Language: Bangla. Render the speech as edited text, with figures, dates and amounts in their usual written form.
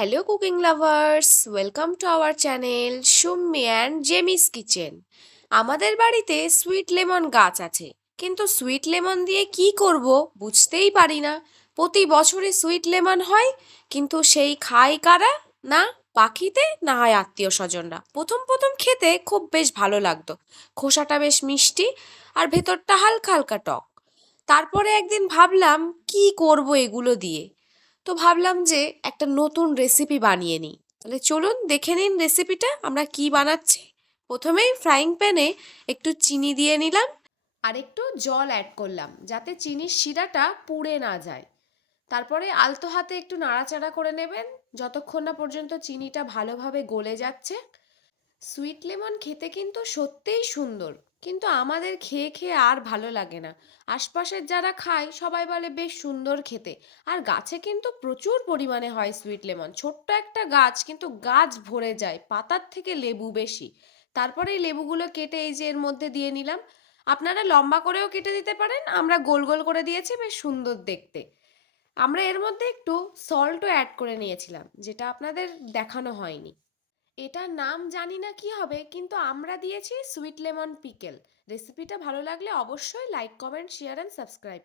Hello, cooking lovers. Welcome to our channel Shummi and Jamie's Kitchen. আমাদের বাড়িতে সুইট লেমন গাছ আছে, কিন্তু সুইট লেমন দিয়ে কি করব বুঝতেই পারি না। প্রতি বছরই সুইট লেমন হয়, কিন্তু সেই খায় কারা? না পাখিতে, না হয় আত্মীয় স্বজনরা। প্রথম প্রথম খেতে খুব বেশ ভালো লাগতো, খোসাটা বেশ মিষ্টি আর ভেতরটা হালকা হালকা টক। তারপরে একদিন ভাবলাম কি করব এগুলো দিয়ে। তো ভাবলাম যে একটা নতুন রেসিপি বানিয়ে নিই। তাহলে চলুন দেখে নিন রেসিপিটা আমরা কি বানাচ্ছি। প্রথমেই ফ্রাইং প্যানে একটু চিনি দিয়ে নিলাম আর একটু জল অ্যাড করলাম যাতে চিনির শিরাটা পুড়ে না যায়। তারপরে আলতো হাতে একটু নাড়াচাড়া করে নেবেন যতক্ষণ না পর্যন্ত চিনিটা ভালোভাবে গলে যাচ্ছে। সুইট লেমন খেতে কিন্তু সত্যিই সুন্দর, কিন্তু আমাদের খেয়ে খেয়ে আর ভালো লাগে না। আশপাশের যারা খায় সবাই বলে বেশ সুন্দর খেতে। আর গাছে কিন্তু প্রচুর পরিমাণে হয় সুইট লেমন, ছোট্ট একটা গাছ কিন্তু গাছ ভরে যায়, পাতার থেকে লেবু বেশি। তারপরে এই লেবুগুলো কেটে এই যে এর মধ্যে দিয়ে নিলাম। আপনারা লম্বা করেও কেটে দিতে পারেন, আমরা গোল গোল করে দিয়েছি, বেশ সুন্দর দেখতে। আমরা এর মধ্যে একটু সল্টও অ্যাড করে নিয়েছিলাম, যেটা আপনাদের দেখানো হয়নি। এটার নাম জানি না কি হবে, কিন্তু আমরা দিয়েছি সুইট লেমন পিকেল। রেসিপিটা ভালো লাগলে অবশ্যই like, comment, share and subscribe